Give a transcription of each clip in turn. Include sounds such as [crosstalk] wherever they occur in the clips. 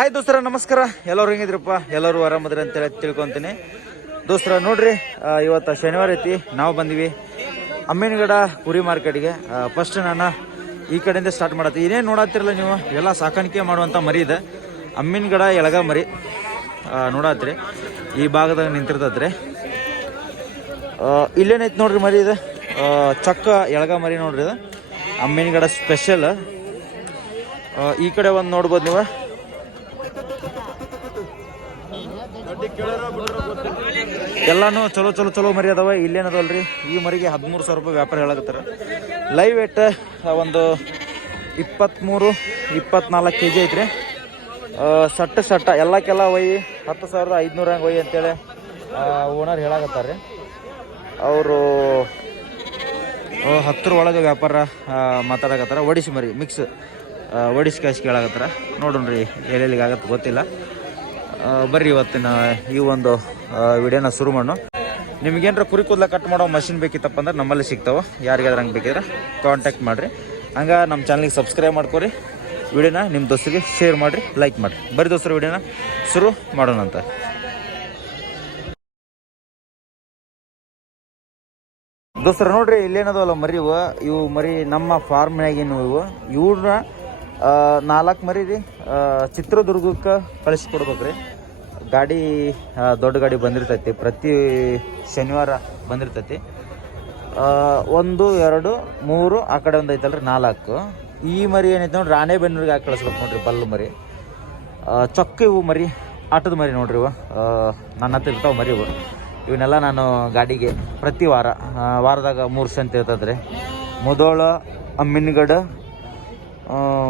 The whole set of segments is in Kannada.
ಹಾಯ್ ದೋಸ್ತರ, ನಮಸ್ಕಾರ. ಎಲ್ಲರೂ ಹೆಂಗಿದ್ರಪ್ಪ? ಎಲ್ಲರೂ ಆರಾಮದ್ರಿ ಅಂತೇಳಿ ತಿಳ್ಕೊತೀನಿ. ದೋಸ್ತರ, ನೋಡ್ರಿ ಇವತ್ತು ಶನಿವಾರ ಐತಿ. ನಾವು ಬಂದಿವಿ ಅಮ್ಮಿನಗಡ ಕುರಿ ಮಾರ್ಕೆಟ್ಗೆ. ಫಸ್ಟ್ ನಾನು ಈ ಕಡೆಯಿಂದ ಸ್ಟಾರ್ಟ್ ಮಾಡತ್ತೆ. ಏನೇನು ನೋಡತ್ತಿರಲ್ಲ ನೀವು? ಎಲ್ಲ ಸಾಕಾಣಿಕೆ ಮಾಡುವಂಥ ಮರಿ ಇದೆ. ಅಮ್ಮಿನಗಡ ಎಳಗ ಮರಿ. ನೋಡಾತ್ರಿ. ಈ ಭಾಗದಾಗ ನಿಂತಿರ್ತದ್ರಿ ಇಲ್ಲೇನೈತಿ ನೋಡ್ರಿ ಮರಿ ಇದೆ? ಚಕ್ಕ ಎಳಗ ಮರಿ ನೋಡ್ರಿ ಇದು. ಅಮ್ಮಿನಗಡ ಸ್ಪೆಷಲ್ ಈ ಕಡೆ ಒಂದು ನೋಡ್ಬೋದು ನೀವು. ಎಲ್ಲಾನು ಚಲೋ ಚಲೋ ಚಲೋ ಮರಿ ಅದಾವ. ಇಲ್ಲೇನದಲ್ರಿ ಈ ಮರಿಗೆ ಹದಿಮೂರು ಸಾವಿರ ರೂಪಾಯಿ ವ್ಯಾಪಾರ ಹೇಳಕತ್ತಾರ. ಲೈವ್ ವೇಟ್ ಒಂದು ಇಪ್ಪತ್ತ್ಮೂರು ಇಪ್ಪತ್ನಾಲ್ಕು ಕೆ ಜಿ ಐತ್ರಿ ಸಟ್ಟ ಸಟ್ಟ ಎಲ್ಲಕ್ಕೆಲ್ಲ ಒಯ್ಯಿ ಹತ್ತು ಸಾವಿರದ ಐದುನೂರ ಹಂಗೆ ಒಯ್ಯಿ ಅಂತೇಳಿ ಓನರ್ ಹೇಳಕತ್ತಾರ ಅವರು ಹತ್ತರ ಒಳಗೆ ವ್ಯಾಪಾರ ಮಾತಾಡಕತ್ತಾರ. ಒಡಿಸಿ ಮರಿ ಮಿಕ್ಸ್ ಒಡಿಸಿ ಕ್ಯಾಶ್ ಕೇಳಾಕತ್ತಾರ. ರೀ ಎಲ್ಲೆಲ್ಲಿಗೆ ಆಗತ್ತೆ ಗೊತ್ತಿಲ್ಲ. ಬರ್ರಿ ಇವತ್ತಿನ ಈ ಒಂದು ವಿಡಿಯೋನ ಶುರು ಮಾಡೋಣ. ನಿಮ್ಗೇನಾರ ಕುರಿ ಕೂದಲ ಕಟ್ ಮಾಡೋ ಮಷಿನ್ ಬೇಕಿತ್ತಪ್ಪ ಅಂದ್ರೆ ನಮ್ಮಲ್ಲಿ ಸಿಗ್ತಾವ. ಯಾರಿಗಾದ್ರೆ ಹಂಗೆ ಬೇಕಿದ್ರೆ ಕಾಂಟ್ಯಾಕ್ಟ್ ಮಾಡಿರಿ. ಹಂಗೆ ನಮ್ಮ ಚಾನಲ್ಗೆ ಸಬ್ಸ್ಕ್ರೈಬ್ ಮಾಡ್ಕೊರಿ. ವಿಡಿಯೋನ ನಿಮ್ಮ ದೋಸ್ತಿಗೆ ಶೇರ್ ಮಾಡಿರಿ ಲೈಕ್ ಮಾಡಿರಿ. ಬರೀ ದೋಸ್ತರ, ವಿಡಿಯೋನ ಶುರು ಮಾಡೋಣ ಅಂತ. ದೋಸ್ತರ, ನೋಡ್ರಿ ಇಲ್ಲೇನದವಲ್ಲ ಮರಿ ಇವು. ಇವು ಮರಿ ನಮ್ಮ ಫಾರ್ಮ್ನಾಗಿನ ಇವು. ಇವ್ರನ್ನ ನಾಲ್ಕು ಮರಿ ರೀ. ಚಿತ್ರದುರ್ಗಕ್ಕೆ ಕಳಿಸ್ಕೊಡ್ಬೇಕು ರೀ ಗಾಡಿ ದೊಡ್ಡ ಗಾಡಿ ಬಂದಿರ್ತೈತಿ. ಪ್ರತಿ ಶನಿವಾರ ಬಂದಿರ್ತೈತಿ. ಒಂದು, ಎರಡು, ಮೂರು, ಆ ಕಡೆ ಒಂದು ಐತಲ್ರಿ, ನಾಲ್ಕು. ಈ ಮರಿ ಏನೈತೆ ನೋಡ್ರಿ, ರಾಣೆಬೆನ್ನೂರಿಗೆ ಹಾಕಿ ಕಳಿಸ್ಬೇಕು ನೋಡ್ರಿ, ಬಲ್ಲು ಮರಿ. ಚೊಕ್ಕ ಇವು ಮರಿ, ಆಟದ ಮರಿ ನೋಡ್ರಿ ಇವು. ನನ್ನ ಹತ್ರ ಇರ್ತಾವೆ ಮರಿ ಇವು. ಇವನ್ನೆಲ್ಲ ನಾನು ಗಾಡಿಗೆ ಪ್ರತಿ ವಾರ ವಾರದಾಗ ಮೂರು ಸಂತೆ ಇರ್ತದ್ರಿ ಮುದೋಳ, ಅಮ್ಮಿನಗಡ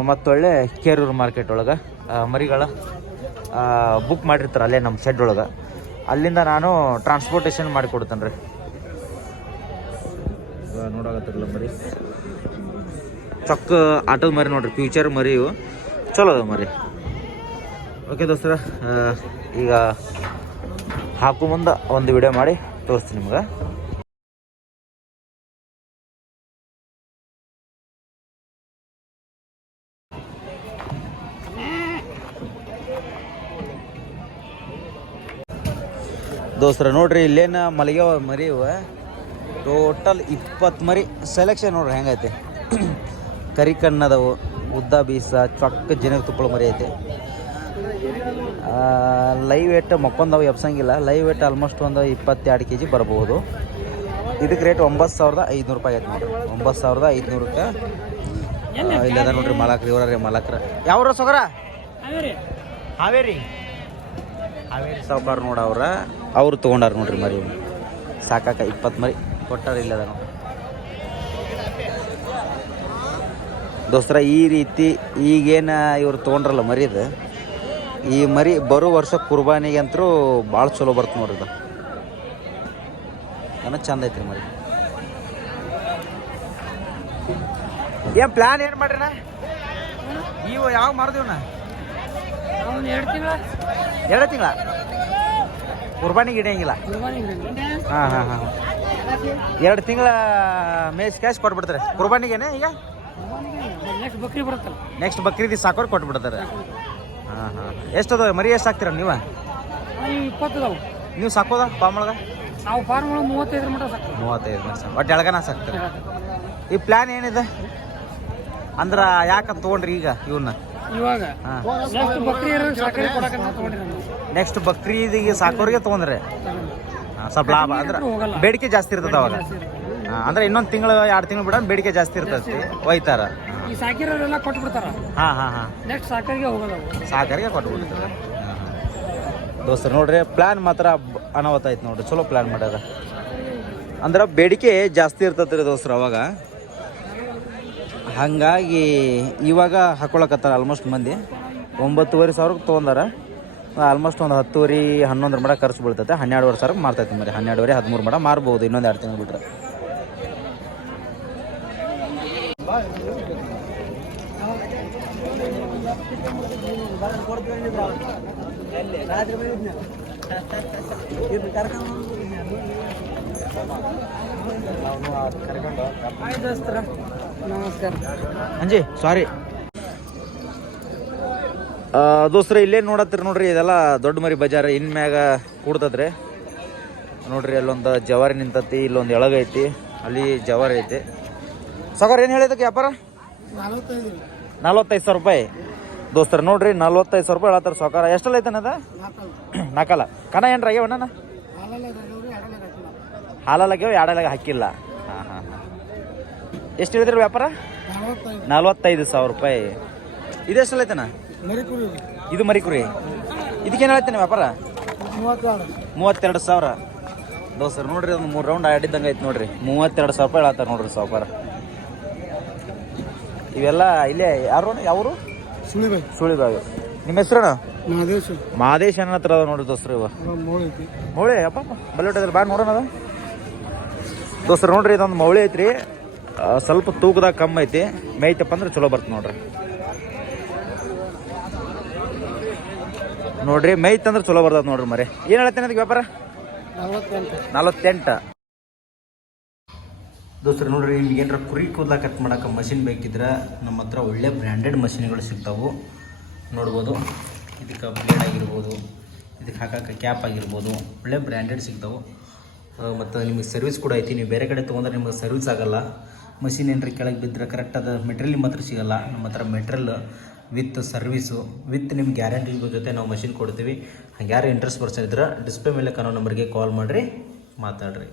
ಮತ್ತೊಳ್ಳೆ ಕೇರೂರು ಮಾರ್ಕೆಟ್ ಒಳಗೆ ಮರಿಗಳ ಬುಕ್ ಮಾಡಿರ್ತಾರೆ ಅಲ್ಲೇ ನಮ್ಮ ಶೆಡ್ ಒಳಗೆ. ಅಲ್ಲಿಂದ ನಾನು ಟ್ರಾನ್ಸ್ಪೋರ್ಟೇಷನ್ ಮಾಡಿ ಕೊಡ್ತೇನೆ ರೀ ನೋಡಾಕತ್ತಿರಲ್ಲ ಮರಿ? ಚೊಕ್ಕ ಆಟೋದ ಮರಿ ನೋಡ್ರಿ ಫ್ಯೂಚರ್ ಮರಿ ಇವು. ಚಲೋ ಅದ ಮರಿ. ಓಕೆ ದೋಸ್ತರ ಈಗ ಹಾಕು ಮುಂದೆ ಒಂದು ವಿಡಿಯೋ ಮಾಡಿ ತೋರಿಸ್ತೀನಿ ನಿಮ್ಗೆ. ದೋಸ್ತರ ನೋಡ್ರಿ ಇಲ್ಲೇನ ಮಲಗ್ಯಾವ ಮರಿ ಇವ. ಟೋಟಲ್ ಇಪ್ಪತ್ತು ಮರಿ ಸೆಲೆಕ್ಷನ್ ನೋಡ್ರಿ ಹೆಂಗೈತೆ. [clears throat] ಕರಿ ಕಣ್ಣದವು ಉದ್ದ ಬೀಸ ಚೊಕ್ಕ ಜನಕ್ಕೆ ತುಪ್ಪಳ ಮರಿ ಐತೆ. ಲೈವ್ ವೇಟ್ ಮಕ್ಕೊಂದವು ಎಬ್ಸಂಗಿಲ್ಲ. ಲೈವ್ ವೇಟ್ ಆಲ್ಮೋಸ್ಟ್ ಒಂದು ಇಪ್ಪತ್ತೆರಡು ಕೆ ಜಿ ಬರ್ಬೋದು. ಇದಕ್ಕೆ ರೇಟ್ ಒಂಬತ್ತು ಸಾವಿರದ ಐದುನೂರು ರೂಪಾಯಿ ಐತೆ ನೋಡ್ರಿ. ಒಂಬತ್ತು ಸಾವಿರದ ಐದುನೂರಕ್ಕೆ ಇಲ್ಲದ ನೋಡ್ರಿ ಮಾಲಕ ಇವರ ರೀ ಮಲಾಕ್ರ. ಯಾವ ಸೊಗರ? ಹಾವೇರಿ. ಹಾವೇರಿ. ಸಾವುಕಾರ ನೋಡ ಅವ್ರ ತೊಗೊಂಡಾರ ನೋಡ್ರಿ ಮರಿ. ಸಾಕಾಕ ಇಪ್ಪತ್ತು ಮರಿ ಕೊಟ್ಟಾರ ಇಲ್ಲದ ನೋಡಿ ದೋಸ್ತರ ಈ ರೀತಿ ಈಗೇನು ಇವ್ರು ತೊಗೊಂಡ್ರಲ್ಲ ಮರಿದು ಈ ಮರಿ ಬರೋ ವರ್ಷ ಕುರ್ಬಾನಿಗೆ ಅಂತರೂ ಭಾಳ ಚಲೋ ಬರ್ತ ನೋಡ್ರಿ ಇದು. ಏನೋ ಚಂದ ಐತ್ರಿ ಮರಿ. ಏನು ಪ್ಲಾನ್ ಏನು ಮಾಡ್ರಿ ನೀವು ಯಾವ ಮಾರ್ದಿವನ? ಒಂದು ಎರಡು ತಿಂಗಳ ಎರಡು ತಿಂಗಳ? ಕುರ್ಬಾನಿಗೆ ಇಡಿಯಂಗಿಲ್ಲ ಹಾಂ ಹಾಂ ಹಾಂ ಎರಡು ತಿಂಗಳ ಮೇಸ್ ಕ್ಯಾಶ್ ಕೊಟ್ಬಿಡ್ತಾರೆ. ಕುರ್ಬಾನಿಗೆನೆ ಈಗ? ನೆಕ್ಸ್ಟ್ ಬಕ್ರೀದಿ ಸಾಕೋರು ಕೊಟ್ಬಿಡ್ತಾರೆ. ಹಾಂ ಹಾಂ ಎಷ್ಟು ಅದಾವೆ ಮರಿ ಎಷ್ಟು ಹಾಕ್ತೀರ ನೀವು? ನೀವು ಸಾಕೋದ ನಾವು ಫಾರ್ಮ್ ಮಟ್ಟ ಸಾಕು ಮೂವತ್ತೈದು ಸಾಕು. ಒಟ್ಟು ಎಳಗನ ಸಾಕ್ತಾರೆ? ಈ ಪ್ಲ್ಯಾನ್ ಏನಿದೆ? ಅಂದ್ರೆ ಯಾಕಂತ ತೊಗೊಂಡ್ರಿ ಈಗ ಇವನ್ನ ಇವಾಗ ನೆಕ್ಸ್ಟ್ ಬಕ್ರಿ ಸಾಕರಿ ಕೊಡಕಂತ ತೊಗೊಂಡ್ರಿ ನೆಕ್ಸ್ಟ್ ಬಕ್ರೀದಿಗೆ ಸಾಕೋರಿಗೆ ತಗೊಂಡ್ರೆ? ಸ್ವಲ್ಪ ಲಾಭ. ಅಂದ್ರೆ ಬೇಡಿಕೆ ಜಾಸ್ತಿ ಇರ್ತದೆ ಅವಾಗ. ಅಂದ್ರೆ ಇನ್ನೊಂದು ತಿಂಗಳು ಎರಡು ತಿಂಗಳು ಬಿಡ ಬೇಡಿಕೆ ಜಾಸ್ತಿ ಇರ್ತೈತಿ ಒಯ್ತಾರ ಈ ಸಾಕಿರೋರೆಲ್ಲ ಕೊಟ್ಬಿಡ್ತಾರ. ಹಾಂ ಹಾಂ ಹಾಂ. ನೆಕ್ಸ್ಟ್ ಸಾಕರಿಗೆ ಹೋಗೋದು ಸಾಕರಿಗೆ ಕೊಟ್ಬಿಡ್ತಾರೆ. ದೋಸ್ತರು ನೋಡ್ರಿ ಪ್ಲ್ಯಾನ್ ಮಾತ್ರ ಅನಾಹುತ ಐತೆ ನೋಡ್ರಿ. ಚಲೋ ಪ್ಲ್ಯಾನ್ ಮಾಡ್ಯಾರ. ಅಂದ್ರೆ ಬೇಡಿಕೆ ಜಾಸ್ತಿ ಇರ್ತೈತೆ ರೀ ದೋಸ್ತರು ಅವಾಗ. ಹಾಗಾಗಿ ಇವಾಗ ಹಾಕೊಳಕತ್ತಾರ ಆಲ್ಮೋಸ್ಟ್ ಮಂದಿ. ಒಂಬತ್ತುವರೆ ಸಾವಿರಕ್ಕೆ ತೊಗೊಂಡಾರ. ಆಲ್ಮೋಸ್ಟ್ ಒಂದು ಹತ್ತುವರೆ, ಹನ್ನೊಂದರ ಮಟ ಖರ್ಚು ಬೀಳ್ತೈತೆ. ಹನ್ನೆರಡುವರೆ ಸಾವಿರಕ್ಕೆ ಮಾರ್ತೈತೆ ಮರಿ ಹನ್ನೆರಡುವರೆ, ಹದಿಮೂರು ಮಡ ಮಾರ್ಬೋದು. ಇನ್ನೊಂದು ಎರಡು ತಿಂಗಳು ಬಿಟ್ರೆ. ನಮಸ್ಕಾರ. ಅಂಜಿ ಸಾರಿ ದೋಸ್ತರ ಇಲ್ಲೇನು ನೋಡತ್ತೀರಿ ನೋಡ್ರಿ ಇದೆಲ್ಲ ದೊಡ್ಡ ಮರಿ ಬಜಾರ್. ಇನ್ ಮ್ಯಾಗ ಕೂಡ್ತದ್ರಿ. ನೋಡ್ರಿ ಅಲ್ಲೊಂದು ಜವಾರಿ ನಿಂತತಿ ಇಲ್ಲೊಂದು ಎಳಗೈತಿ ಅಲ್ಲಿ ಜವಾರಿ ಐತಿ. ಸಗರ್ ಏನು ಹೇಳಿದಕ್ಕೆ ವ್ಯಾಪಾರ? ನಲವತ್ತೈದು ಸಾವಿರ ರೂಪಾಯಿ. ದೋಸ್ತರ ನೋಡ್ರಿ ನಲ್ವತ್ತೈದು ಸಾವಿರ ರೂಪಾಯಿ ಹೇಳತ್ತಾರ ಸಾಕಾರ ಎಷ್ಟಲ್ಲ ಐತನ ಅದ? ನಕಲ ಕನ ಏನ್ರಾಗ್ಯವಣ್ಣ ಹಾಲಲ್ಲಾಗ್ಯಾವ ಎರಡಲ್ಲಾಗ ಹಾಕಿಲ್ಲ. ಎಷ್ಟು ಹೇಳಿದ್ರಿ ವ್ಯಾಪಾರ? ನಲವತ್ತೈದು. ಸಾವಿರ ರೂಪಾಯಿ. ಇದೆಷ್ಟಲ್ಲ ಐತನ ಇದು. ಮರಿಕುರಿ. ಇದಕ್ಕೇನು ಹೇಳ್ತೇನೆ ವ್ಯಾಪಾರ? ಮೂವತ್ತೆರಡು ಸಾವಿರ. ದೋಸ್ತರ್ ನೋಡ್ರಿ ಒಂದು ಮೂರು ರೌಂಡ್ ಆಡಿದ್ದಂಗೆ ಐತೆ ನೋಡ್ರಿ. ಮೂವತ್ತೆರಡು ಸಾವಿರ ರೂಪಾಯಿ ಹೇಳ್ತಾರೆ ನೋಡ್ರಿ ಸಾವ್ಕಾರ. ಇವೆಲ್ಲ ಇಲ್ಲೇ ಯಾರು ಯಾವರು? ಸುಳಿಬಾಯಿ. ಸುಳಿಬಾಗ ನಿಮ್ಮ ಹೆಸರಣ್ಣ? ಮಹದೇಶ್ ಏನ ಅನ್ನ ಹತ್ರ ಅದ ನೋಡ್ರಿ ದೋಸ್ರು ಇವ. ಮೋಳ ಅಪ್ಪ ಬಲ್ಲೋಟದ್ರ ಬಾ ನೋಡೋಣ ಅದ. ದೋಸ್ತರು ನೋಡ್ರಿ ಇದೊಂದು ಮೌಳಿ ಐತ್ರಿ. ಸ್ವಲ್ಪ ತೂಕದಾಗ ಕಮ್ಮಿ ಐತಿ. ಮೇಯ್ತಪ್ಪ ಅಂದ್ರೆ ಚಲೋ ಬರ್ತದೆ ನೋಡ್ರಿ. ನೋಡ್ರಿ ಮೇಯ್ತಂದ್ರೆ ಚಲೋ ಬರ್ತದ ನೋಡ್ರಿ ಮರಿ. ಏನು ಹೇಳ್ತೇನೆ ಅದಕ್ಕೆ ವ್ಯಾಪಾರ? ನಲವತ್ತೆಂಟು. ನಲವತ್ತೆಂಟು. ದೋಸ್ತರು ನೋಡ್ರಿ ನಿಮ್ಗೆ ಏನಾರ ಕುರಿ ಕೂದಲ ಕಟ್ ಮಾಡಕ್ಕೆ ಮಷಿನ್ ಬೇಕಿದ್ರೆ ನಮ್ಮ ಹತ್ರ ಒಳ್ಳೆ ಬ್ರ್ಯಾಂಡೆಡ್ ಮಷಿನ್ಗಳು ಸಿಗ್ತಾವೆ. ನೋಡ್ಬೋದು. ಇದಕ್ಕೆ ಬ್ಲೇಡ್ ಆಗಿರ್ಬೋದು ಇದಕ್ಕೆ ಹಾಕೋಕೆ ಕ್ಯಾಪ್ ಆಗಿರ್ಬೋದು ಒಳ್ಳೆ ಬ್ರ್ಯಾಂಡೆಡ್ ಸಿಗ್ತಾವೆ. ಮತ್ತು ನಿಮಗೆ ಸರ್ವಿಸ್ ಕೂಡ ಐತಿ. ನೀವು ಬೇರೆ ಕಡೆ ತೊಗೊಂಡ್ರೆ ನಿಮಗೆ ಸರ್ವಿಸ್ ಆಗಲ್ಲ. ಮಷಿನ್ ಏನ್ರಿ ಕೆಳಗೆ ಬಿದ್ದರೆ ಕರೆಕ್ಟಾದ ಮೆಟೀರಿಯಲ್ ನಿಮ್ಮ ಹತ್ರ ಸಿಗಲ್ಲ. ನಮ್ಮ ಹತ್ರ ಮೆಟೀರಿಯಲ್ ವಿತ್ ಸರ್ವಿಸು ವಿತ್ ನಿಮ್ಮ ಗ್ಯಾರಂಟಿ ಜೊತೆ ನಾವು ಮಷಿನ್ ಕೊಡ್ತೀವಿ. ಯಾರು ಇಂಟ್ರೆಸ್ಟ್ ಪರ್ಸನ್ ಇದ್ರೆ ಡಿಸ್ಪ್ಲೇ ಮೇಲೆ ಕಾನೋ ನಂಬರ್ಗೆ ಕಾಲ್ ಮಾಡಿರಿ, ಮಾತಾಡ್ರಿ.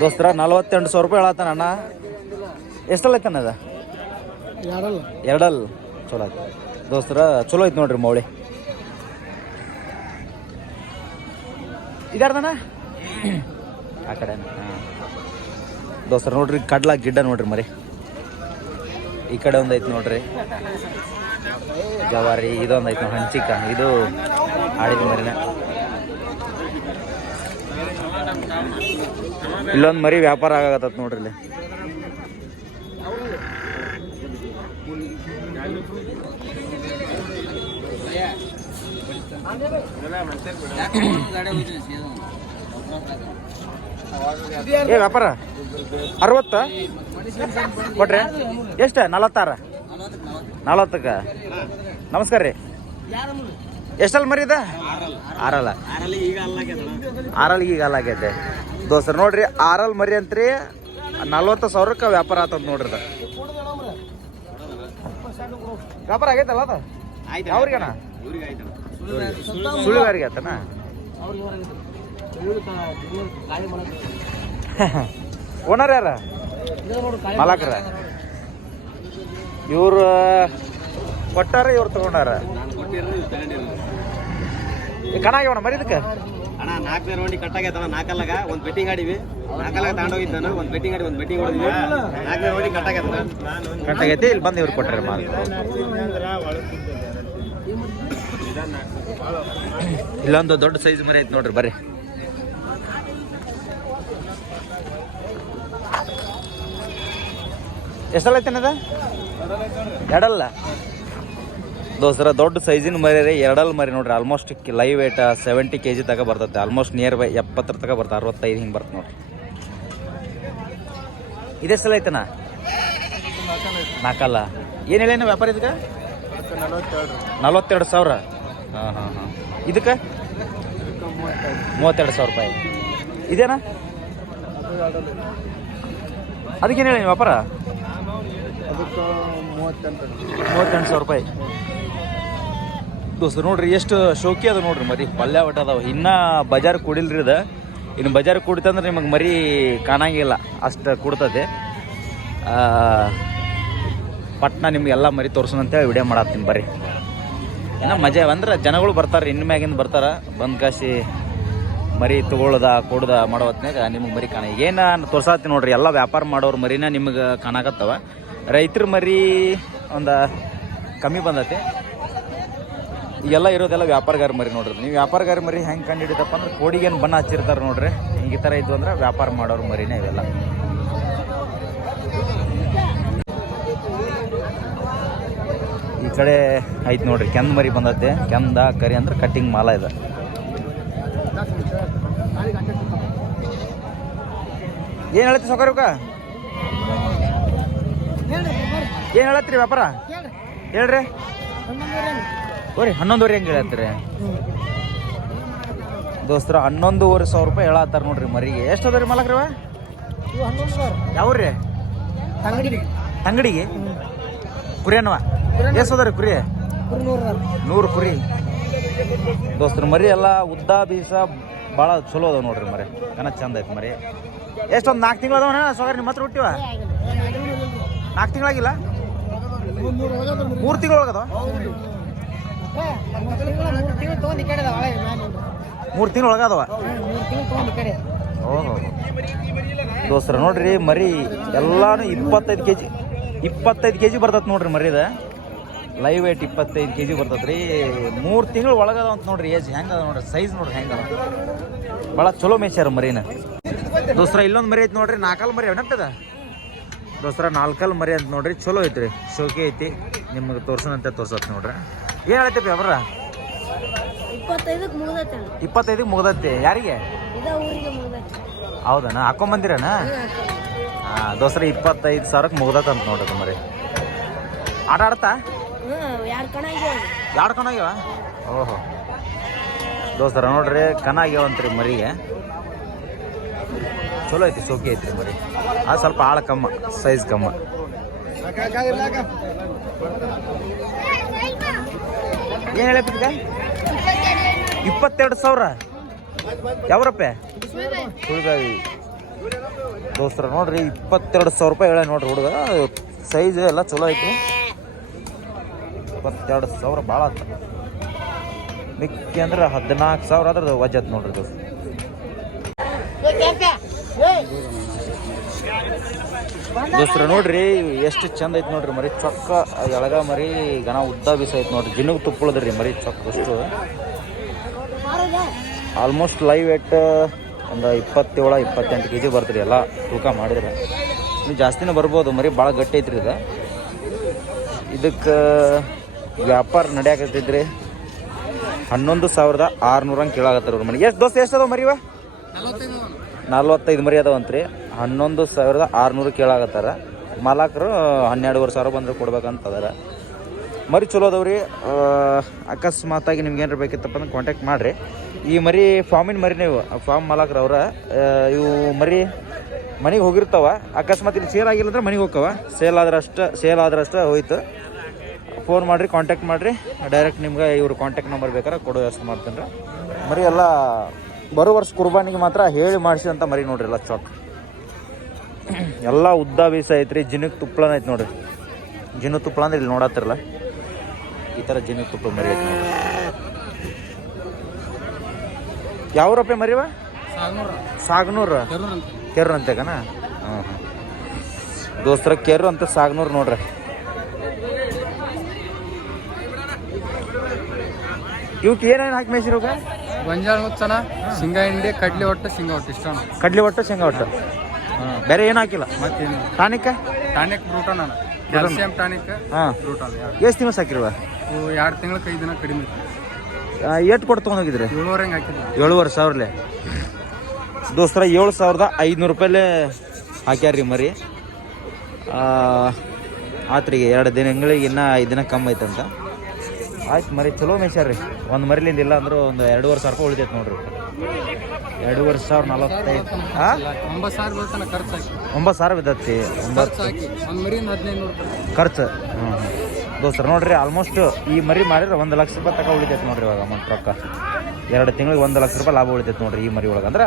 ದೋಸ್ತರ ನಲ್ವತ್ತೆಂಟು ಸಾವಿರ ರೂಪಾಯಿ ಹೇಳತ್ತಾನ ಅಣ್ಣ. ಎಷ್ಟಲ್ಲ ಐತಣ್ಣ ಅದ ಎರಡಲ್ಲ. ಎರಡಲ್ ಚಲೋ ಆಯ್ತು. ದೋಸ್ತರ ಚಲೋ ಐತೆ ನೋಡ್ರಿ ಮೌಳಿ ಇದಾರ್ದಣ್ಣ ಆ ಕಡೆ ದೋಸ್ತರ ನೋಡ್ರಿ ಕಡ್ಲ ಗಿಡ್ಡ ನೋಡ್ರಿ ಮರಿ. ಈ ಕಡೆ ಒಂದು ಐತೆ ನೋಡ್ರಿ. ಜವಾರಿ ಇದೊಂದು ಐತೆ ನೋಡಿ ಹಂಚಿಕ. ಇದು ಆಡಿದ ಮರಿನ. ಇಲ್ಲೊಂದು ಮರಿ ವ್ಯಾಪಾರ ಆಗತ್ತ ನೋಡ್ರಿ ಇಲ್ಲಿ. ಏ, ವ್ಯಾಪಾರ? ಅರವತ್ತ? ಕೊಟ್ರಿ? ಎಷ್ಟು? ನಲವತ್ತಾರ? ನಲವತ್ತಕ್ಕ? ನಮಸ್ಕಾರ ರೀ. ಎಷ್ಟಲ್ಲಿ ಮರಿದ ಆರಲ್ಲ. ಆರಲ್ಲ. ಈಗ ಅಲ್ಲಾಗೈತೆ ದೋಸ್ತರ್ ನೋಡ್ರಿ ಆರಲ್ ಮರಿ ಅಂತ್ರಿ ನಲ್ವತ್ತು ಸಾವಿರಕ್ಕೆ ವ್ಯಾಪಾರ ಆತದ ನೋಡ್ರಿ ಅದ ವ್ಯಾಪಾರ ಆಗೈತಲ್ಲ ಅದ? ಸುಳ್ಳುಗಾರಿಗೆ ಆತನ? ಓನರ್ [laughs] ಯಾರ? ಮಾಲಕರ? ಇವ್ರು ಕೊಟ್ಟಾರ ಇವ್ರು ತಗೊಂಡಾರ? ಕಣಾಗ್ಯವಣ ಮರಿ ಇದಕ್ಕೆ? ಅಣ್ಣ ನಾಲ್ಕನೇ ರೌಂಡಿ ಕಟ್ಟಾಗೈತಣ್ಣ ನಾಲ್ಕಲ್ಲಾಗ ಒಂದು ಬೆಟ್ಟಿಂಗ್ ಆಡಿವಿ ನಾಲ್ಕಲ್ಲಾಗ ತಗೊಂಡೋಗಿದ್ದು ನಾನು ಒಂದು ಬೆಟ್ಟಿಂಗ್ ಆಡಿ, ಒಂದು ಬೆಟ್ಟಿಂಗ್ ಹೊಡಿದ್ವಿ. ನಾಲ್ಕನೇ ರೌಂಡಿ ಕಟ್ಟಾಗೈತಣ್ಣ ಕಟ್ಟಾಗೈತಿ ಇಲ್ಲಿ ಬಂದು ಇವ್ರು ಕೊಟ್ಟಾರ ಮಾಲ್. ಇಲ್ಲೊಂದು ದೊಡ್ಡ ಸೈಜ್ ಮರಿ ಐತಿ ನೋಡ್ರಿ, ಬರ್ರಿ. ಎಷ್ಟಲ್ಲ ತಿನ್ನದ ಅದ? ಎರಡಲ್ಲ? ದೋಸ್ತರ ದೊಡ್ಡ ಸೈಜಿನ ಮರಿ ರೀ ಎರಡಲ್ ಮರಿ ನೋಡ್ರಿ almost live weight seventy K G ತಗ ಬರ್ತೈತೆ ಆಲ್ಮೋಸ್ಟ್ ನಿಯರ್ ಬೈ ಎಪ್ಪತ್ತರ ತಗ ಬರ್ತದೆ ಅರವತ್ತೈದು ಹಿಂಗೆ ಬರ್ತದೆ ನೋಡ್ರಿ. ಇದೇ ಸಲ ಐತನ? ನಾಲ್ಕಲ್ಲ ಏನು ಹೇಳೇನ ವ್ಯಾಪಾರ ಇದಕ್ಕೆ? ನಲವತ್ತೆರಡು ಸಾವಿರ. ಹಾಂ ಹಾಂ ಹಾಂ. ಇದಕ್ಕೆ? ಮೂವತ್ತೆರಡು ಸಾವಿರ ರೂಪಾಯಿ. ಇದೇನಾ? ಅದಕ್ಕೇನು ಹೇಳಿ ವ್ಯಾಪಾರ? ಮೂವತ್ತೆಂಟು ಸಾವಿರ ರೂಪಾಯಿ. ದೋಸ್ತ, ನೋಡ್ರಿ, ಎಷ್ಟು ಶೋಕಿ ಅದ ನೋಡ್ರಿ ಮರಿ. ಪಲ್ಯ ಒಟ್ಟ ಅದಾವ. ಇನ್ನೂ ಬಜಾರ್ ಕುಡಿಲ್ರಿ ಅದ ಇನ್ನು ಬಜಾರ್ ಕುಡಿತಂದ್ರೆ ನಿಮಗೆ ಮರಿ ಕಾಣಂಗಿಲ್ಲ. ಅಷ್ಟು ಕುಡ್ತದೆ. ಪಟ್ನ ನಿಮ್ಗೆ ಎಲ್ಲ ಮರಿ ತೋರ್ಸೋಣ ಅಂತೇಳಿ ವಿಡಿಯೋ ಮಾಡತ್ತೀನಿ ಬರ್ರಿ. ಏನೋ ಮಜಾ ಅಂದ್ರೆ ಜನಗಳು ಬರ್ತಾರೆ ಇನ್ನು ಮ್ಯಾಗಿಂದ ಬರ್ತಾರ. ಬಂದ್ ಕಾಸಿ ಮರಿ ತಗೊಳ್ಳೋದ ಕೊಡ್ದ ಮಾಡೋ ಹೊತ್ನ್ಯಾಗ ನಿಮಗೆ ಮರಿ ಕಾಣ. ಏನು ತೋರ್ಸಾತ್ತೀನಿ ನೋಡ್ರಿ, ಎಲ್ಲ ವ್ಯಾಪಾರ ಮಾಡೋರು ಮರಿನ ನಿಮಗೆ ಕಾಣಕತ್ತವ. ರೈತರ ಮರಿ ಒಂದು ಕಮ್ಮಿ ಬಂದೈತಿ. ಈಗೆಲ್ಲ ಇರೋದೆಲ್ಲ ವ್ಯಾಪಾರಗಾರ ಮರಿ ನೋಡ್ರಿ. ನೀವು ವ್ಯಾಪಾರಗಾರ ಮರಿ ಹೆಂಗೆ ಕಂಡು ಹಿಡಿತಪ್ಪ ಅಂದ್ರೆ ಕೋಡಿಗೇನು ಬಣ್ಣ ಹಚ್ಚಿರ್ತಾರೆ ನೋಡ್ರಿ. ಈಗ ಈ ಥರ ಇದ್ವು ಅಂದ್ರೆ ವ್ಯಾಪಾರ ಮಾಡೋರು ಮರಿನೇ ಇವೆಲ್ಲ. ಈ ಕಡೆ ಐತೆ ನೋಡ್ರಿ ಕೆಂದ ಮರಿ ಬಂದೈತೆ. ಕೆಂದ ಕರಿ ಅಂದ್ರೆ ಕಟ್ಟಿಂಗ್ ಮಾಲ ಇದೆ. ಏನು ಹೇಳತ್ತಿ ಸೌಕರ್ಯಕ್ಕ? ಏನು ಹೇಳತ್ರಿ ವ್ಯಾಪಾರ? ಹೇಳ್ರಿ. ಓರಿ ಹನ್ನೊಂದುವರೆ ಹೆಂಗೆ ಹೇಳತ್ತೀರಿ ದೋಸ್ತರ ಹನ್ನೊಂದುವರೆ ಸಾವಿರ ರೂಪಾಯಿ ಹೇಳತ್ತಾರ ನೋಡ್ರಿ ಮರಿಗೆ. ಎಷ್ಟು ಅದ ರೀ ಮಲಕ್ರವ? ಯಾವ್ರಿ? ತಂಗಡಿ ತಂಗಡಿಗೆ? ಕುರಿ ಅನ್ನವ ಎಷ್ಟು ಅದ ರೀ ಕುರಿ ನೂರು ಕುರಿ. ದೋಸ್ತರ ಮರಿ ಎಲ್ಲ ಉದ್ದ ಬೀಸ ಭಾಳ ಚಲೋ ಅದಾವ ನೋಡ್ರಿ ಮರಿ. ಕನ ಚಂದ ಐತಿ ಮರಿ. ಎಷ್ಟೊಂದು ನಾಲ್ಕು ತಿಂಗಳು ಅದಾವನ ಸೋಗರ್ ನಿಮ್ಮ ಹತ್ರ ಹುಟ್ಟಿವ ನಾಲ್ಕು ತಿಂಗಳಾಗಿಲ್ಲ ಮೂರು. ತಿಂಗಳು ಒಳಗದ ಮೂರು ತಿಂಗಳು ಒಳಗಾದವ? ಓಹೋ. ದೋಸ್ತರ, ನೋಡ್ರಿ, ಮರಿ ಎಲ್ಲಾನು ಇಪ್ಪತ್ತೈದು ಕೆ ಜಿ ಇಪ್ಪತ್ತೈದು ಕೆ ಜಿ ಬರ್ತೈತೆ ನೋಡ್ರಿ ಮರಿದ ಲೈವ್ ವೇಟ್ ಇಪ್ಪತ್ತೈದು ಕೆ ಜಿ ಬರ್ತೈತೆ ರೀ ಮೂರು ತಿಂಗಳು ಒಳಗದ ಅಂತ ನೋಡ್ರಿ ಏಜ್ ಹೆಂಗೆ ಅದ ನೋಡ್ರಿ ಸೈಜ್ ನೋಡ್ರಿ ಹೆಂಗೆ ಬಹಳ ಭಾಳ ಚಲೋ ಮೇಯ್ಸ್ಯಾರ ಮರಿನ. ದೋಸ್ರ ಇಲ್ಲೊಂದು ಮರಿ ಐತಿ ನೋಡ್ರಿ, ನಾಲ್ಕಲ್ ಮರಿ ಅವನಪ್ಪದ ದೋಸ್ರ ನಾಲ್ಕಲ್ ಮರಿ ಅಂತ ನೋಡ್ರಿ, ಚಲೋ ಐತ್ರಿ. ಶೋಕಿ ಐತಿ, ನಿಮಗೆ ತೋರ್ಸೋಣಂತೆ ತೋರ್ಸತ್ ನೋಡ್ರಿ. ಏನು ಹೇಳ್ತೈತಿ ಅವ್ರ ಇಪ್ಪತ್ತೈದಕ್ಕೆ ಮುಗ್ದತ್ತೆ ಇಪ್ಪತ್ತೈದಕ್ಕೆ ಯಾರಿಗೆ? ಇದ ಊರಿಗೆ ಮುಗ್ದೈತೆ. ಹೌದಣ್ಣ ಹಾಕೊಂಬಂದಿರಣ್ಣ ಹಾಂ ದೋಸ್ರ ಇಪ್ಪತ್ತೈದು ಸಾವಿರಕ್ಕೆ ಮುಗ್ದತ್ ಅಂತ ನೋಡ್ರಿ ಮರಿ. ಆಟ ಆಡ್ತಾ ಹ್ಞೂ ಎರಡು ಕಣ ಆಗ್ಯಾವ ಎರಡು ಕಣ ಆಗ್ಯಾವ ಓಹೋ. ದೋಸ್ತರ ನೋಡ್ರಿ ಕಣ ಆಗ್ಯಾವಂತ್ರಿ ಮರಿಗೆ ಚಲೋ ಐತಿ ಸೋಕಿ ಐತ್ರಿ ಮರಿ. ಅದು ಸ್ವಲ್ಪ ಆಳ ಕಮ್ಮ ಸೈಜ್ ಕಮ್ಮ. ಏನು ಹೇಳಪ್ಪ ಇಪ್ಪತ್ತೆರಡು ಸಾವಿರ? ಯಾವ್ರಪ್ಪೆ ಹುಡುಗಾವಿ ದೋಸ್ತರ ನೋಡ್ರಿ ಇಪ್ಪತ್ತೆರಡು ಸಾವಿರ ರೂಪಾಯಿ ಹೇಳ ನೋಡ್ರಿ ಹುಡುಗ. ಸೈಜ್ ಎಲ್ಲ ಚಲೋ ಐತಿ ಇಪ್ಪತ್ತೆರಡು ಸಾವಿರ ಭಾಳ ಆತ. ಮಿಕ್ಕಿ ಅಂದ್ರೆ ಹದಿನಾಲ್ಕು ಸಾವಿರ ಅದ್ರದ್ದು ವಜತ್ ನೋಡ್ರಿ ದೋಸ್ತ ದೋಸ್ತ್ರ, ನೋಡ್ರಿ, ಎಷ್ಟು ಚಂದ ಐತಿ ನೋಡ್ರಿ ಮರಿ, ಚೊಕ್ಕ ಎಳಗ ಮರಿ ಗಣ ಉದ್ದ ಐತೆ ನೋಡ್ರಿ. ಜಿನ್ನಗ್ ತುಪ್ಪಳದ್ರಿ ಮರಿ, ಚೊಕ್ಕ ಅಷ್ಟು ಆಲ್ಮೋಸ್ಟ್ ಲೈವ್ ವೇಟ್ ಒಂದು ಇಪ್ಪತ್ತೇಳ, ಇಪ್ಪತ್ತೆಂಟು ಕೆ ಜಿ ಬರ್ತೀರಿ ಎಲ್ಲ ತೂಕ ಮಾಡಿದ್ರೆ. ಇನ್ನು ಜಾಸ್ತಿನೇ ಬರ್ಬೋದು ಮರಿ ಭಾಳ ಗಟ್ಟಿ ಐತ್ರಿ ಇದು. ಇದಕ್ಕೆ, ವ್ಯಾಪಾರ ನಡೆಯಾಕತ್ತೈತ್ರಿ ಹನ್ನೊಂದು ಸಾವಿರದ ಆರುನೂರಂಗೆ ಕೇಳಾಕತ್ತಾರ ಅವ್ರ ಮನೆಗೆ. ಎಷ್ಟು ದೋಸ್ತ, ಎಷ್ಟು ಅದಾವ ಮರಿವ ನಲ್ವತ್ತೈದು ಮರಿ ಅದಾವಂತ್ರಿ. ಹನ್ನೊಂದು ಸಾವಿರದ ಆರುನೂರು ಕೇಳಾಕತ್ತಾರ. ಮಾಲಕರು ಹನ್ನೆರಡುವರೆ ಸಾವಿರ ಬಂದ್ರೆ ಕೊಡ್ಬೇಕಂತ ಅದಾರ ಮರಿ ಚಲೋ ಅದಾವ್ರಿ. ಅಕಸ್ಮಾತಾಗಿ ನಿಮ್ಗೆ ಏನಾರ ಬೇಕಿತ್ತಪ್ಪ ಅಂದ್ರೆ ಕಾಂಟ್ಯಾಕ್ಟ್ ಮಾಡಿರಿ. ಈ ಮರಿ ಫಾರ್ಮಿನ ಮರಿ ನೀವು ಫಾರ್ಮ್ ಮಾಲಕರು ಅವ್ರ ಇವು ಮರಿ ಮನೆಗೆ ಹೋಗಿರ್ತಾವ. ಅಕಸ್ಮಾತ್ ಇಲ್ಲಿ ಸೇಲ್ ಆಗಿಲ್ಲ ಅಂದ್ರೆ ಮನೆಗೆ ಹೋಗ್ತಾವ. ಸೇಲ್ ಆದ್ರೆ ಅಷ್ಟು ಸೇಲ್ ಆದ್ರಷ್ಟು ಹೋಯ್ತು. ಫೋನ್ ಮಾಡಿರಿ ಕಾಂಟ್ಯಾಕ್ಟ್ ಮಾಡಿರಿ. ಡೈರೆಕ್ಟ್ ನಿಮ್ಗೆ ಇವ್ರ ಕಾಂಟ್ಯಾಕ್ಟ್ ನಂಬರ್ ಬೇಕಾರೆ ಕೊಡೋ ವ್ಯವಸ್ಥೆ ಮಾಡ್ತೀನಿ ಮರಿ ಎಲ್ಲ ಬರೋ ವರ್ಷ ಕುರ್ಬಾನಿಗೆ ಮಾತ್ರ ಹೇಳಿ ಮಾಡಿಸಿದಂಥ ಮರಿ ನೋಡ್ರಿ ಎಲ್ಲ ಚಾಕ್ ಎಲ್ಲ ಉದ್ದ ಬೀಸ ಐತ್ರಿ ಜಿನಕ್ ತುಪ್ಪಳನ ಐತೆ ನೋಡ್ರಿ. ಜಿನ ತುಪ್ಪಳ ಅಂದ್ರೆ ಇಲ್ಲಿ ನೋಡತ್ತಿರಲ್ಲ ಈ ಥರ ಜಿನಕ್ಕೆ ತುಪ್ಪಳ ಮರಿ ಐತೆ ನೋಡ್ರಿ. ಯಾವ ರೂಪಾಯಿ ಮರಿವ? ಸಾಗ್ನೂರು. ಕೆರ್ರು ಅಂತೆಗನ? ಹಾಂ ಹಾಂ ದೋಸ್ತರ ಕೆರ್ರು ಅಂತ ಸಾಗ್ನೂರು ನೋಡ್ರಿ. ಇವಕ್ಕೆ ಏನೇನು ಹಾಕಿ ಮೇಯ್ಸಿರೋಗ ಗೊಂಜಾಳ ಹುಚ್ಚನ ಶೇಂಗಾ ಹಿಂಡಿ ಕಡ್ಲಿ ಒಟ್ಟು ಶೇಂಗಾ ಒಟ್ಟು ಇಷ್ಟ ಕಡ್ಲಿ ಒಟ್ಟು ಶೇಂಗಾ ಒಟ್ಟು. ಬೇರೆ ಏನು ಹಾಕಿಲ್ಲ? ಟಾನಿಕ್? ಟಾನಿಕ ಟಾನಿಕ್ ಬ್ರೂಟನ್ ಅಣ್ಣ ಕ್ಯಾಲ್ಸಿಯಂ ಟಾನಿಕ್ ಹಾಂ. ಬ್ರೂಟನ್ ಎಷ್ಟು ದಿವಸ ಹಾಕಿರುವ ಎರಡು ತಿಂಗಳ ಐದು ದಿನ ಕಡಿಮೆ ಎಷ್ಟು ಕೊಟ್ಟು ತೊಗೊಂಡೋಗಿದ್ರಿ ಏಳುವರೆ ಹಂಗೆ ಏಳುವರೆ ಸಾವಿರಲೆ? ದೋಸ್ತರ ಏಳು ಸಾವಿರದ ಐದುನೂರು ರೂಪಾಯಿಲೆ ಹಾಕ್ಯಾರ್ರಿ ಮರಿ. ಆತ್ರಿಗೆ ಎರಡು ದಿನಗಳಿಗೆ ಇನ್ನೂ ಐದು ದಿನ ಕಮ್ಮಿ ಐತಂತ. ಆಯ್ತು ಮರಿ ಚಲೋ ಮೇಯ್ಸ್ಯಾರ ರೀ ಒಂದು ಮರಿಲಿಂದ ಇಲ್ಲ ಅಂದ್ರೆ ಒಂದು ಎರಡೂವರೆ ಸಾವಿರ ರೂಪಾಯಿ ಉಳಿತೈತೆ ನೋಡ್ರಿ. ಎರಡೂವರೆ ಸಾವಿರ ನಲವತ್ತೈದು. ಹಾಂ ಒಂಬತ್ತು ಸಾವಿರ ಬೀಳ್ತಾನೆ ಖರ್ಚು ಹಾಕಿ ಒಂಬತ್ತು ಸಾವಿರ ಬಿದ್ದೈತಿ. ಒಂಬತ್ತು. ಖರ್ಚು ಹಾಕಿ ಒಂದು ಮರಿಯಿಂದ ಹದಿನೈದು ಖರ್ಚು. ಹ್ಞೂ ದೋಸ್ತರ ನೋಡ್ರಿ ಆಲ್ಮೋಸ್ಟ್ ಈ ಮರಿ ಮಾರಿದ್ರೆ ಒಂದು ಲಕ್ಷ ರೂಪಾಯಿ ತಕ ಉಳಿತೈತೆ ನೋಡ್ರಿ ಇವಾಗ ಅಮೌಂಟ್ ರೊಕ್ಕ. ಎರಡು ತಿಂಗಳಿಗೆ ಒಂದು ಲಕ್ಷ ರೂಪಾಯಿ ಲಾಭ ಉಳಿತೈತೆ ನೋಡ್ರಿ ಈ ಮರಿ ಒಳಗೆ. ಅಂದ್ರೆ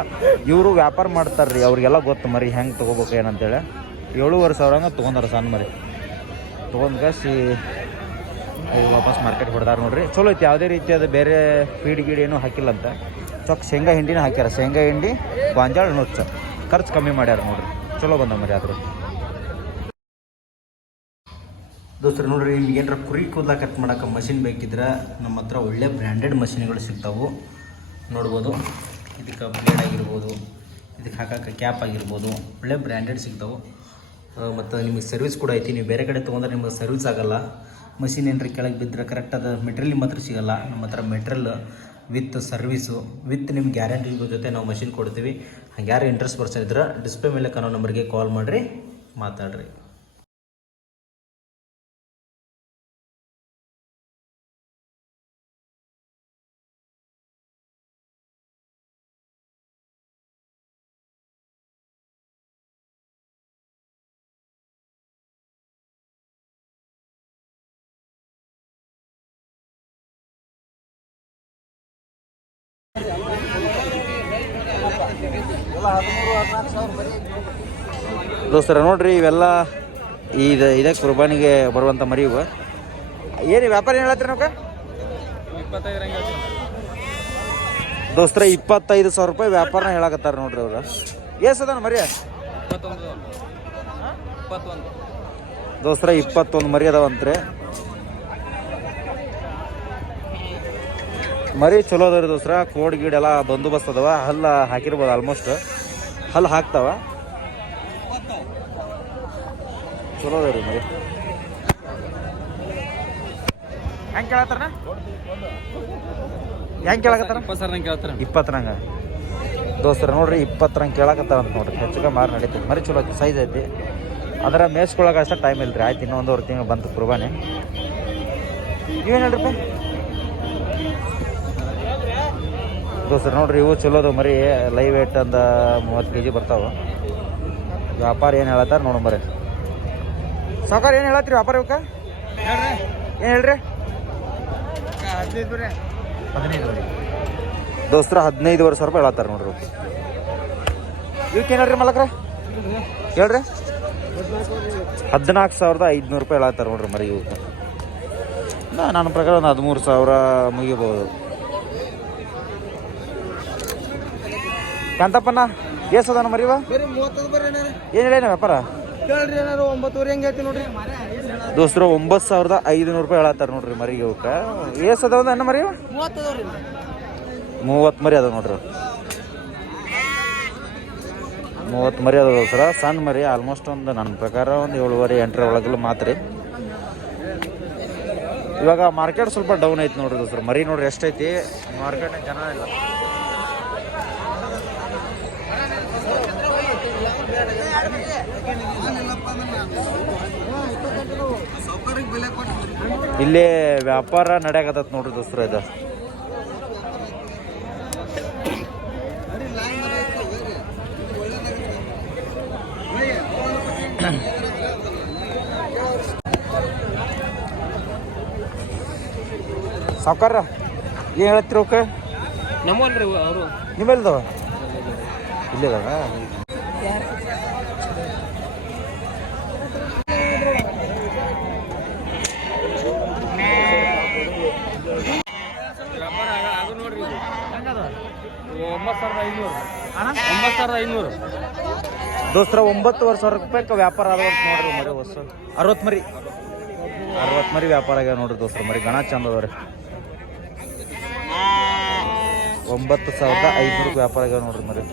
ಇವರು ವ್ಯಾಪಾರ ಮಾಡ್ತಾರೆ ರೀ ಅವ್ರಿಗೆಲ್ಲ ಗೊತ್ತು ಮರಿ ಹೆಂಗೆ ತೊಗೋಬೇಕು ಏನಂತೇಳಿ. ಏಳುವರೆ ಸಾವಿರ ಹಂಗೆ ತೊಗೊಂಡಾರ ಸಣ್ಣ ಮರಿ. ತೊಗೊಂಡ್ ಕಾಸಿ ಅವು ವಾಪಸ್ ಮಾರ್ಕೆಟ್ ಹೊಡೆದಾರ ನೋಡ್ರಿ. ಚಲೋ ಐತಿ, ಯಾವುದೇ ರೀತಿಯಾದ ಬೇರೆ ಫೀಡ್ ಗೀಡ್ ಏನೂ ಹಾಕಿಲ್ಲ ಅಂತ ಚೊಕ್ ಶೇಂಗಾ ಹಿಂಡಿನ ಹಾಕ್ಯಾರ. ಶೇಂಗಾ ಹಿಂಡಿ, ಗೊಂಜಾಳ ನುಚ್ಚ ಖರ್ಚು ಕಮ್ಮಿ ಮಾಡ್ಯಾರ ನೋಡ್ರಿ. ಚಲೋ ಬಂದ ಮರಿ ಆದ್ರೆ ದೋಸ್ತರು, ನೋಡ್ರಿ, ನಿಮ್ಗೆ ಏನಾರ ಕುರಿ ಕೂದಲ ಕಟ್ ಮಾಡೋಕೆ ಮಷಿನ್ ಬೇಕಿದ್ರೆ ನಮ್ಮ ಹತ್ರ ಒಳ್ಳೆ ಬ್ರ್ಯಾಂಡೆಡ್ ಮಷಿನ್ಗಳು ಸಿಗ್ತಾವು. ನೋಡ್ಬೋದು. ಇದಕ್ಕೆ ಬ್ಲೇಡ್ ಆಗಿರ್ಬೋದು, ಇದಕ್ಕೆ ಹಾಕೋಕೆ ಕ್ಯಾಪ್ ಆಗಿರ್ಬೋದು, ಒಳ್ಳೆ ಬ್ರ್ಯಾಂಡೆಡ್ ಸಿಗ್ತಾವೆ. ಮತ್ತು ನಿಮಗೆ ಸರ್ವಿಸ್ ಕೂಡ ಐತಿ. ನೀವು ಬೇರೆ ಕಡೆ ತೊಗೊಂಡ್ರೆ ನಿಮಗೆ ಸರ್ವಿಸ್ ಆಗಲ್ಲ. ಮಷಿನ್ ಏನ್ರಿ ಕೆಳಗೆ ಬಿದ್ದರೆ ಕರೆಕ್ಟಾದ ಮೆಟೀರಿಯಲ್ ನಿಮ್ಮ ಹತ್ರ ಸಿಗಲ್ಲ. ನಮ್ಮ ಹತ್ರ ಮೆಟ್ರಿಯಲ್ ವಿತ್ ಸರ್ವಿಸು ವಿತ್ ನಿಮ್ಮ ಗ್ಯಾರಂಟಿ ಜೊತೆ ನಾವು ಮಷಿನ್ ಕೊಡ್ತೀವಿ. ಹಂಗೆ ಯಾರು ಇಂಟ್ರೆಸ್ಟ್ ಪರ್ಸನ್ ಇದ್ರೆ ಡಿಸ್ಪ್ಲೇ ಮೇಲೆ ಕಾನೋ ನಂಬರ್ಗೆ ಕಾಲ್ ಮಾಡಿರಿ, ಮಾತಾಡ್ರಿ. ದೋಸ್ತರ, ನೋಡ್ರಿ ಇವೆಲ್ಲ ಇದು ಇದೇ ಕುರ್ಬಾನಿಗೆ ಬರುವಂಥ ಮರಿ ಇವು ಏನು ವ್ಯಾಪಾರ ಏನು ನಾವು ದೋಸ್ತರ, ಇಪ್ಪತ್ತೈದು ಸಾವಿರ ರೂಪಾಯಿ ವ್ಯಾಪಾರನ ಹೇಳಕತ್ತಾರ ನೋಡ್ರಿ ಅವ್ರು. ಅದಾನ ಮರಿ? ದೋಸ್ತರ, ಇಪ್ಪತ್ತೊಂದು ಮರಿ ಅದಾವಂತ್ರಿ. ಮರಿ ಚಲೋ ಅದಾವ್ರಿ ದೋಸ್ರ ಕೋಡ್ ಗೀಡ್ ಎಲ್ಲ ಬಂದೋಬಸ್ತ್ ಅದಾವ. ಹಲ್ಲ ಹಾಕಿರ್ಬೋದು ಆಲ್ಮೋಸ್ಟ್ ಹಲ್ಲು ಹಾಕ್ತಾವ. ಚಲೋ ಅದಾವ್ರಿ ಮರಿ ಹೆಂಗೆ ಕೇಳತ್ತಾರ ಹೆಂಗೆ ಕೇಳಕತ್ತಾರ? ಇಪ್ಪತ್ತು ಸಾವಿರ ಕೇಳ್ತಾರೆ ಇಪ್ಪತ್ತರಂಗ ದೋಸ್ತರ ನೋಡ್ರಿ ಇಪ್ಪತ್ತರಂಗೆ ಕೇಳಕತ್ತಾರ ಅಂತ ನೋಡ್ರಿ. ಹೆಚ್ಚಿಗೆ ಮಾರು ನಡೀತೈತಿ. ಮರಿ ಚಲೋ ಐತಿ ಸೈಜ್ ಐತಿ. ಅದರ ಮೇಸ್ಕೊಳಕ್ಕೆ ಅಷ್ಟೇ ಟೈಮ್ ಇಲ್ರಿ. ಆಯ್ತು ಇನ್ನೊಂದುವರೆ ತಿಂಗಳು ಬಂತು ಕುರ್ಬಾನೆ. ಇವೇನು ಹೇಳ್ರಿ ದೋಸ್ತರ ನೋಡ್ರಿ ಇವು ಚಲೋ ಅದು ಮರಿ ಲೈವ್ ವೇಟ್ ಅಂದ ಮೂವತ್ತು ಕೆ ಜಿ ಬರ್ತಾವ. ವ್ಯಾಪಾರ ಏನು ಹೇಳತ್ತಾರ ನೋಡು ಮರಿ. ಸಾವುಕಾರ ಏನು ಹೇಳತ್ತೀರಿ ವ್ಯಾಪಾರ ಇವಕ್ಕೆ ಏನು ಹೇಳ್ರಿ? ದೋಸ್ತರ ಹದಿನೈದುವರೆ ಸಾವಿರ ರೂಪಾಯಿ ಹೇಳತ್ತಾರ ನೋಡ್ರಿ ಇವಕ್ಕೆ ಏನು ಹೇಳ್ರಿ ಮಲಕ್ರ? ಹೇಳ್ರಿ. ಹದಿನಾಲ್ಕು ಸಾವಿರದ ಐದುನೂರು ರೂಪಾಯಿ ಹೇಳತ್ತಾರ ನೋಡ್ರಿ ಮರಿ ಇವಕ್ಕೆ ನಾ- ನನ್ನ ಪ್ರಕಾರ ಒಂದು ಹದಿಮೂರು ಸಾವಿರ ಮುಗಿಬೋದು. ಕಾಂತಪ್ಪನ ಎಷ್ಟು ಅದಾನ ಮರಿವ ಏನು ಹೇಳೇನ ವ್ಯಾಪಾರ? ಕೇಳ್ರಿ ಏನಾರು ಒಂಬತ್ತುವರೆ ಹೆಂಗೆ ಐತಿ ನೋಡ್ರಿ? ದೋಸ್ತರು ಒಂಬತ್ತು ಸಾವಿರದ ಐದುನೂರು ರೂಪಾಯಿ ಹೇಳತ್ತಾರ ನೋಡ್ರಿ ಮರಿಗೆ ಇವಕ್ಕೆ ಏಸ್ ಅದಾವ ಅಣ್ಣ ಮರಿ? ಮೂವತ್ತು ಮರಿ. ಅದಾವ ನೋಡ್ರಿ. ಮೂವತ್ತು ಮರಿ ಅದಾವ ಸರ ಸಣ್ಣ ಮರಿ ಆಲ್ಮೋಸ್ಟ್ ಒಂದು ನನ್ನ ಪ್ರಕಾರ ಒಂದು ಏಳುವರೆ ಎಂಟರ ಒಳಗಲ್ಲ ಮಾತ್ರಿ ಇವಾಗ ಮಾರ್ಕೆಟ್ ಸ್ವಲ್ಪ ಡೌನ್ ಐತಿ ನೋಡ್ರಿ ದೋಸ್ರ ಮರಿ ನೋಡ್ರಿ ಎಷ್ಟೈತಿ ಮಾರ್ಕೆಟ್ ಜನ ಇಲ್ಲ. ಇಲ್ಲಿ ವ್ಯಾಪಾರ ನಡೆಯಕತ್ತೈತಿ ನೋಡ್ರಿ ದಸರಾ ಇದು. ಸಾವ್ಕಾರ ಏನು ಹೇಳ್ತೀರಿ ಅವರು. ನಿಮ್ಮೆಲ್ದವ ಇಲ್ಲಿದಾವ ಒಂಬತ್ತು ಸಾವಿರದ ಐನೂರು ಒಂಬತ್ತು ಸಾವಿರದ ಐನೂರು ದೋಸ್ತರ ಒಂಬತ್ತುವರೆ ಸಾವಿರ ರೂಪಾಯಿಗೆ ವ್ಯಾಪಾರ ಆದ ಅಂತ ನೋಡ್ರಿ ಮರಿ ಹೊಸ ಅರವತ್ತು ಮರಿ ಅರವತ್ತು ಮರಿ ವ್ಯಾಪಾರ ಆಗ್ಯಾವ ನೋಡ್ರಿ ದೋಸ್ತರ ಮರಿ ಗಣ ಚಂದ ಅದಾವ್ರಿ ಒಂಬತ್ತು ಸಾವಿರದ ಐದುನೂರು ವ್ಯಾಪಾರ ಆಗ್ಯಾವ ನೋಡ್ರಿ ಮರಿ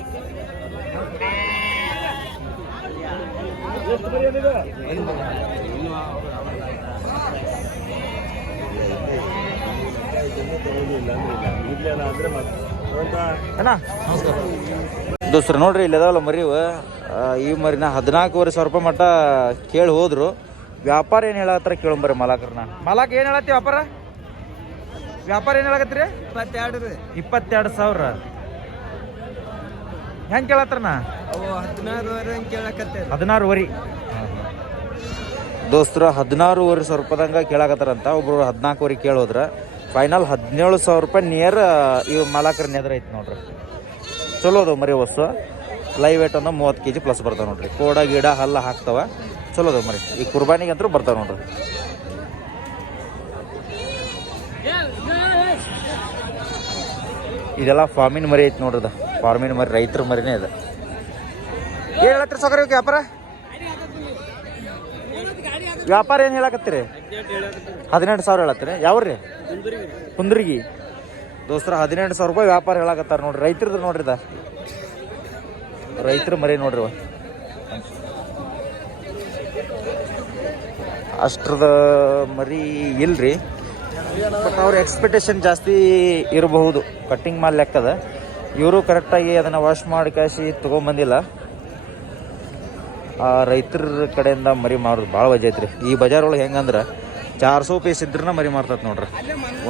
ಅಣ್ಣ? ದೋಸ್ರ ನೋಡ್ರಿ ಇಲ್ಲಿ ಅದಾವಲ್ಲ ಮರಿ ಇವ. ಆ, ಈ ಮರಿನ ಹದಿನಾಲ್ಕೂವರೆ ಸಾವಿರ ರೂಪಾಯಿ ಮಟ್ಟ ಕೇಳಿ ಹೋದ್ರು. ವ್ಯಾಪಾರ ಏನು ಹೇಳತ್ತಾರ ಕೇಳಂಬರಿ ಮಲಾಕರ್ನ ಮಲಾಕ್ ಏನು ಹೇಳತ್ತಿ ವ್ಯಾಪಾರ? ವ್ಯಾಪಾರ ಏನು ಹೇಳಕತ್ತೀರಿ? ಇಪ್ಪತ್ತೆರಡು ರೀ. ಇಪ್ಪತ್ತೆರಡು ಸಾವಿರ. ಹೆಂಗೆ ಕೇಳತ್ತಾರನ ಹದಿನಾರುವರೆ ದೋಸ್ತರ ಹದಿನಾರೂವರೆ ಸಾವಿರ ರೂಪಾಯಿದಂಗ ಕೇಳಾಕತ್ತಾರಂತ. ಒಬ್ರು ಹದಿನಾಲ್ಕುವರೆ ಕೇಳೋದ್ರ ಫೈನಲ್ ಹದಿನೇಳು ಸಾವಿರ ರೂಪಾಯಿ ನಿಯರ್ ಇವು ಮಾಲಾಕರ ನೆದ್ರ ಐತಿ ನೋಡ್ರಿ. ಚಲೋ ಅದಾವ ಮರಿ ವಸ್ತು ಲೈವ್ ವೇಟ್ ಅಂದ್ರೆ ಮೂವತ್ತು ಕೆ ಜಿ ಪ್ಲಸ್ ಬರ್ತಾವೆ ನೋಡ್ರಿ. ಕೋಡ, ಗಿಡ, ಹಲ್ಲ ಹಾಕ್ತಾವೆ. ಚಲೋ ಅದಾವ ಮರಿ. ಈ ಕುರ್ಬಾನಿಗೆ ಅಂತೂ ಬರ್ತಾವೆ ನೋಡ್ರಿ. ಇದೆಲ್ಲ ಫಾರ್ಮಿನ ಮರಿ ಐತಿ ನೋಡ್ರಿ ಫಾರ್ಮಿನ ಮರಿ ರೈತರ ಮರಿನೇ ಇದೆ. ಏನು ಹೇಳತ್ರಿ ಸಕರ ವ್ಯಾಪಾರ? ವ್ಯಾಪಾರ ಏನು ಹೇಳಕತ್ತೀರಿ? ಹದಿನೆಂಟು ಸಾವಿರ ಹೇಳತ್ತೀರಿ. ಯಾವ್ರಿ? ಕುಂದ್ರಿಗಿ. ದೋಸ್ತರ, ಹದಿನೆಂಟು ಸಾವಿರ ರೂಪಾಯಿ ವ್ಯಾಪಾರ ಹೇಳಕತ್ತಾರ ನೋಡ್ರಿ. ರೈತರದ್ದು ನೋಡ್ರಿ ಇದ. ರೈತರ ಮರಿ ನೋಡ್ರಿ. ಅಷ್ಟ್ರದ ಮರಿ ಇಲ್ರಿ. ಬಟ್ ಅವ್ರ ಎಕ್ಸ್ಪೆಕ್ಟೇಷನ್ ಜಾಸ್ತಿ ಇರಬಹುದು. ಕಟ್ಟಿಂಗ್ ಮಾಡಿ ಲೆಕ್ಕದ. ಇವರು ಕರೆಕ್ಟಾಗಿ ಅದನ್ನು ವಾಶ್ ಮಾಡಿ ಕಾಸಿ ತೊಗೊಂಬಂದಿಲ್ಲ. ರೈತರ ಕಡೆಯಿಂದ ಮರಿ ಮಾರೋದು ಭಾಳ ವಜೆ ಐತ್ರಿ. ಈ ಬಜಾರ್ ಒಳಗೆ ಹೆಂಗಂದ್ರೆ ಚಾರ್ ಸೋ ಪೀಸ್ ಇದ್ರನ್ನ ಮರಿ ಮಾರ್ತೈತೆ ನೋಡ್ರಿ.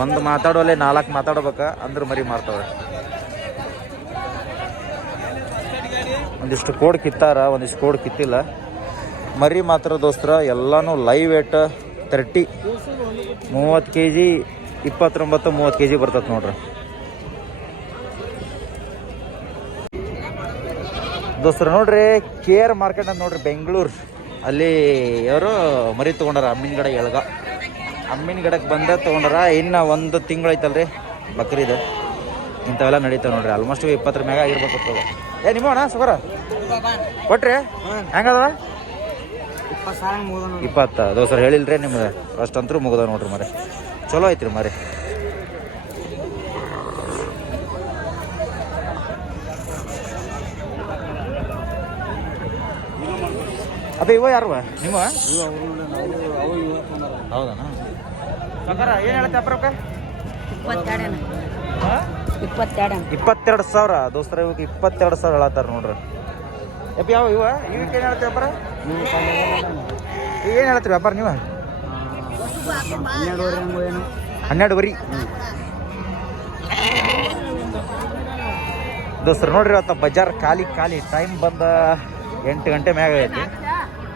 ಒಂದು ಮಾತಾಡೋಲೆ ನಾಲ್ಕು ಮಾತಾಡ್ಬೇಕ ಅಂದ್ರೆ ಮರಿ ಮಾರ್ತವ್ರೆ. ಒಂದಿಷ್ಟು ಕೋಡ್ ಕಿತ್ತಾರ, ಒಂದಿಷ್ಟು ಕೋಡ್ ಕಿತ್ತಿಲ್ಲ. ಮರಿ ಮಾತ್ರ ದೋಸ್ತರ, ಎಲ್ಲಾನು ಲೈವ್ ವೇಟ್ ತರ್ಟಿ ಮೂವತ್ತು ಕೆ ಜಿ ಇಪ್ಪತ್ತೊಂಬತ್ತು, ಮೂವತ್ತು ಕೆ ಜಿ ಬರ್ತೈತೆ ನೋಡ್ರಿ. ದೋಸ್ತರ, ನೋಡ್ರಿ ಕೆ ಆರ್ ಮಾರ್ಕೆಟ್ ಅಂತ ನೋಡ್ರಿ, ಬೆಂಗಳೂರು. ಅಲ್ಲಿ ಯಾರು ಮರಿ ತೊಗೊಂಡಾರ, ಅಮ್ಮಿನ ಗಿಡ ಎಳ್ಗ. ಅಮ್ಮಿನಗಡಕ್ಕೆ ಬಂದ ತೊಗೊಂಡಾರ, ಇನ್ನು ಒಂದು ತಿಂಗಳು ಐತಲ್ರಿ, ಬಕ್ರೀದ್. ಇಂಥವೆಲ್ಲ ನಡೀತಾವೆ ನೋಡ್ರಿ ಆಲ್ಮೋಸ್ಟ್ ಇಪ್ಪತ್ತರ ಮ್ಯಾಗ ಆಗಿರ್ಬೇಕು. ಏ, ನಿಮ್ಮ ಅಣ್ಣ, ಸುಗರ? ಕೊಟ್ರಿ? ಹೆಂಗದ ಇಪ್ಪತ್ತ, ದೋಸ್ತರ, ಹೇಳಿಲ್ರಿ ನಿಮ್ಗೆ ಅಷ್ಟಂತರೂ ಮುಗಿದ ನೋಡ್ರಿ ಮರಿ. ಚಲೋ ಐತ್ರಿ ಮರಿ. ಅದೇ ಇವ ಯಾರು ನಿಮ್ಮ ಹೌದಾ ಸಕರ ಏನು ಹೇಳುತ್ತೆ ಇಪ್ಪತ್ತೆರಡನ. ಇಪ್ಪತ್ತೆರಡು. ಸಾವಿರ. ದೋಸ್ತರ ಇವಕ್ಕೆ ಇಪ್ಪತ್ತೆರಡು ಸಾವಿರ ಹೇಳತ್ತಾರ ನೋಡ್ರಿ. ಯಪ್ಪ ಯಾವ ಇವ? ಇವಕ್ಕೆ ಏನು ಹೇಳ್ತೀವಿ ವ್ಯಾಪಾರ? ಏನು ಹೇಳ್ತೀರಿ ವ್ಯಾಪಾರ ನೀವು? ಹನ್ನೆರಡು ವರಿ. ದೋಸ್ತರು ನೋಡ್ರಿ ಇವತ್ತ ಬಜಾರ್ ಖಾಲಿ ಖಾಲಿ. ಟೈಮ್ ಬಂದ ಎಂಟು ಗಂಟೆ ಮ್ಯಾಗ ಆಗೈತಿ.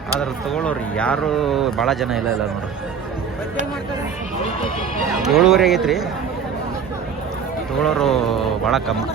ಆದ್ರೆ ತಗೊಳ್ಳೋರು ಯಾರು ಭಾಳ ಜನ ಇಲ್ಲ ಇಲ್ಲ ನೋಡ್ರಿ. ಏಳುವರೆ ಆಗೈತ್ರಿ. ತಗೊಳ್ಳೋರು ಭಾಳ ಕಮ್ಮಿ.